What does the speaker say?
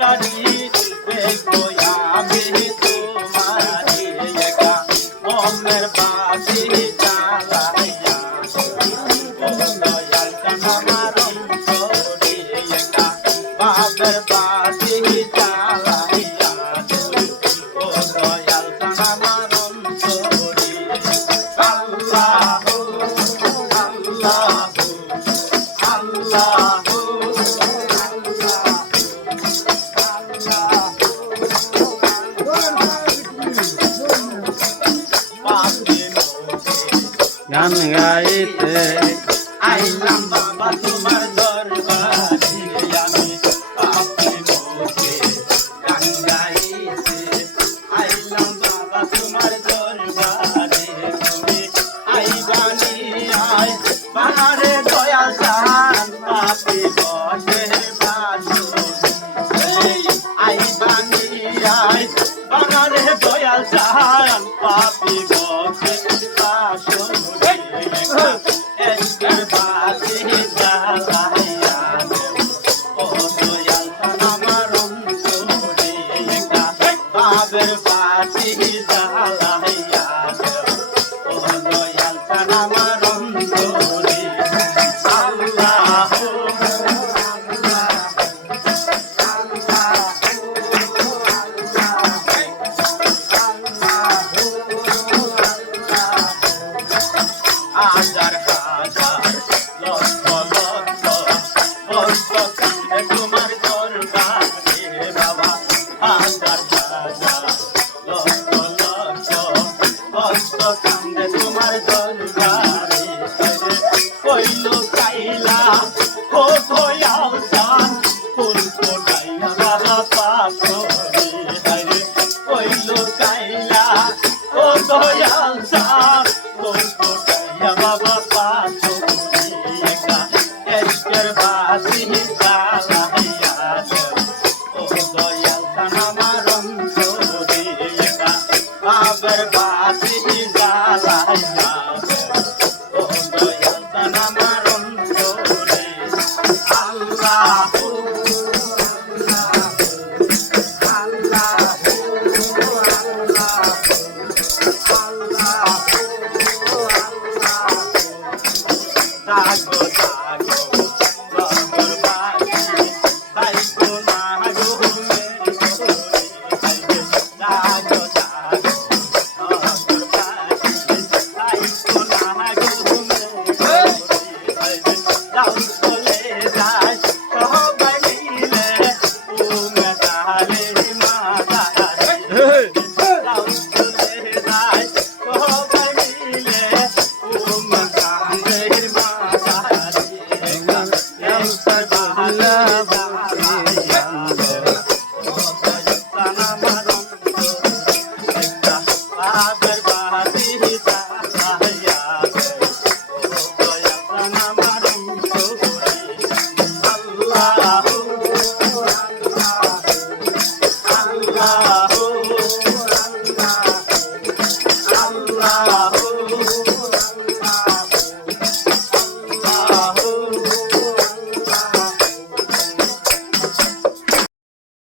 ডাকি গান গাইতে। আইলাম বাবা তোমার I পাপি বসে শাসন ভক্ত কান্দে তোমার দরবারে কইল কাইলা ও ধয়াও সান ফুল কোটাইয়া বাবা পাথরে হরে কইল কাইলা ও একের বাসি জালাইয়া ও দয়াল সান আমার